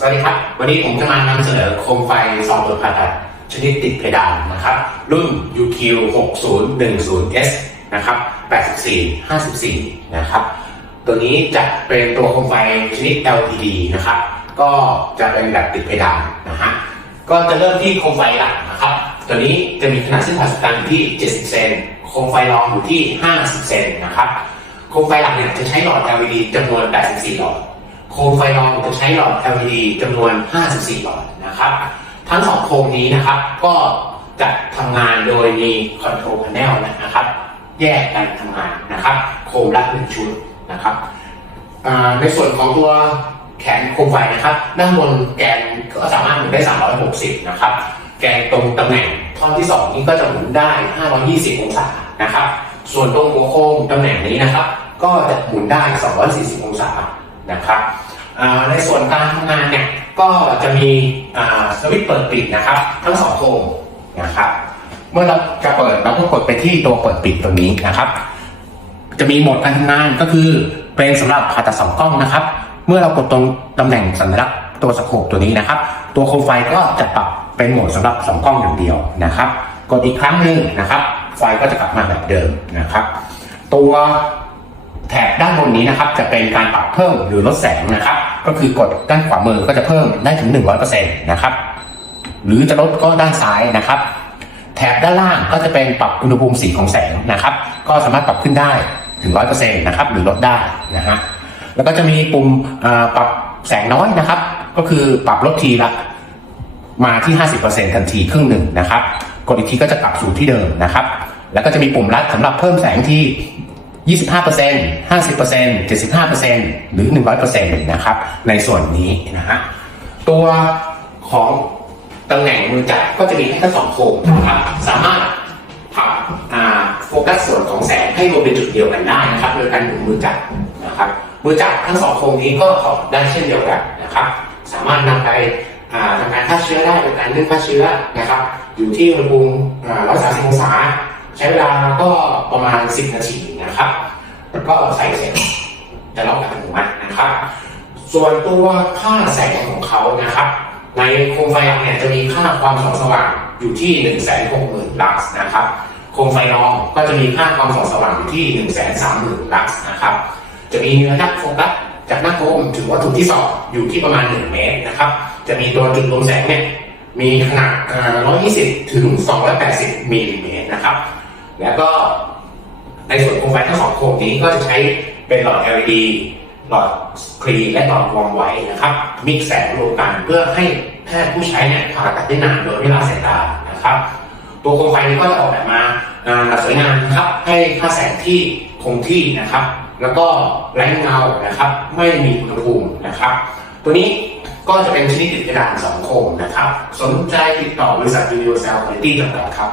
สวัสดีครับ วันนี้ผมจะมานำเสนอโคมไฟซองตัวผ่าตัดชนิดติดเพดานนะครับ รุ่น UQ 6010S นะครับ84 54 นะครับ ตัวนี้จะเป็นตัวโคมไฟชนิด LPD นะครับ ก็จะเป็นแบบติดเพดานนะฮะ ก็จะเริ่มที่โคมไฟหลักนะครับ ตัวนี้จะมีขนาดเส้นผ่าศูนย์กลางที่ 70 เซน โคมไฟรองอยู่ที่ 50 เซนนะครับ โคมไฟหลักเนี่ยจะใช้หลอด LED จำนวน 84 หลอด โคมไฟรองจะใช้หลอด LED จำนวน 54 หลอดนะครับ ทั้งสองโคมนี้นะครับก็จะทำงานโดยมีคอนโทรลพาเนลนะครับ แยกกันทำงานนะครับ โคมละหนึ่งชุดนะครับในส่วนของตัวแขนโคมไฟนะครับ ด้านบนแกนก็สามารถหมุนได้ 360 นะครับ แกนตรงตำแหน่งท่อนที่ 2 นี้ก็จะหมุนได้ 520 องศานะครับ ส่วนตรงหัวโคมตำแหน่งนี้นะครับ ก็จะหมุนได้ 240 องศา นะครับในส่วนการทำงานเนี่ยก็จะมีสวิตช์เปิดปิดนะครับ ทั้งสองโคมนะครับเมื่อเราจะเปิดเราก็กดไปที่ตัวเปิดปิดตัวนี้นะครับ จะมีโหมดการทำงานก็คือเป็นสำหรับผ่าตัดสองกล้องนะครับ เมื่อเรากดตรงตำแหน่งสัญลักษณ์ตัวสโคปตัวนี้นะครับ ตัวโคมไฟก็จะปรับเป็นโหมดสำหรับสองกล้องอย่างเดียวนะครับกดอีกครั้งหนึ่งนะครับ ไฟก็จะกลับมาแบบเดิมนะครับ ตัว แถบด้านบนนี้นะครับจะเป็นการปรับเพิ่มหรือลดแสงนะครับ ก็คือกดด้านขวามือก็จะเพิ่มได้ถึง 100%นะครับหรือจะลดก็ด้านซ้ายนะครับ แถบด้านล่างก็จะเป็นปรับอุณหภูมิสีของแสงนะครับ ก็สามารถปรับขึ้นได้ถึง 100%นะครับหรือลดได้นะฮะแล้วก็จะมีปุ่มปรับแสงน้อยนะครับ ก็คือปรับลดทีละมาที่ 50%ทันทีครึ่งหนึ่งนะครับ กดอีกทีก็จะกลับสู่ที่เดิมนะครับ แล้วก็จะมีปุ่มลัดสำหรับเพิ่มแสงที่ 25% 50% 75%หรือ 100%นะครับ ในส่วนนี้นะฮะ ตัวของตำแหน่งมือจับก็จะมีแค่สองโคมนะครับ สามารถปรับโฟกัสส่วนของแสงให้รวมเป็นจุดเดียวกันได้นะครับ โดยการหมุนมือจับนะครับมือจับทั้งสองโคมนี้ก็ถอดได้เช่นเดียวกันนะครับ สามารถนำไปทำการฆ่าเชื้อได้โดยการเลื่อนฆ่าเชื้อนะครับ อยู่ที่อุณหภูมิร้อยสามสิบองศา ใช้เวลาก็ประมาณ 10 นาทีนะครับแล้วก็ใส่เสร็จจะล็อกอัตโนมัตินะครับ ส่วนตัวค่าแสงของเขานะครับ ในโคมไฟหลักเนี่ยจะมีค่าความส่องสว่างอยู่ที่ 1 6 0 0 0 0 ลักซ์นะครับ โคมไฟรองก็จะมีค่าความส่องสว่างอยู่ที่ 1 3 0 0 0 0 ลักซ์นะครับ จะมีระดับโฟกัสจากหน้าโคมถึงวัตถุที่สองอยู่ที่ประมาณ 1 เมตรนะครับ จะมีตัวจุดรวมแสงเนี่ยมีขนาดเอ่อ120 ถึง 280 มิลลิเมตรนะครับ แล้วก็ในส่วนโคมไฟทั้งสองโคมนี้ก็จะใช้เป็นหลอด LED หลอดคลีและหลอดวอร์มไว้นะครับ มิกแสงรวมกันเพื่อให้แพทย์ผู้ใช้เนี่ยผ่าตัดได้นานโดยไม่ละสายตานะครับ ตัวโคมไฟนี้ก็จะออกแบบมาสวยงามนะครับ ให้ค่าแสงที่คงที่นะครับ แล้วก็ไร้เงานะครับ ไม่มีอุณหภูมินะครับ ตัวนี้ก็จะเป็นชนิดติดกระดานสองโคมนะครับ สนใจติดต่อบริษัท Universal Quality จำกัดครับ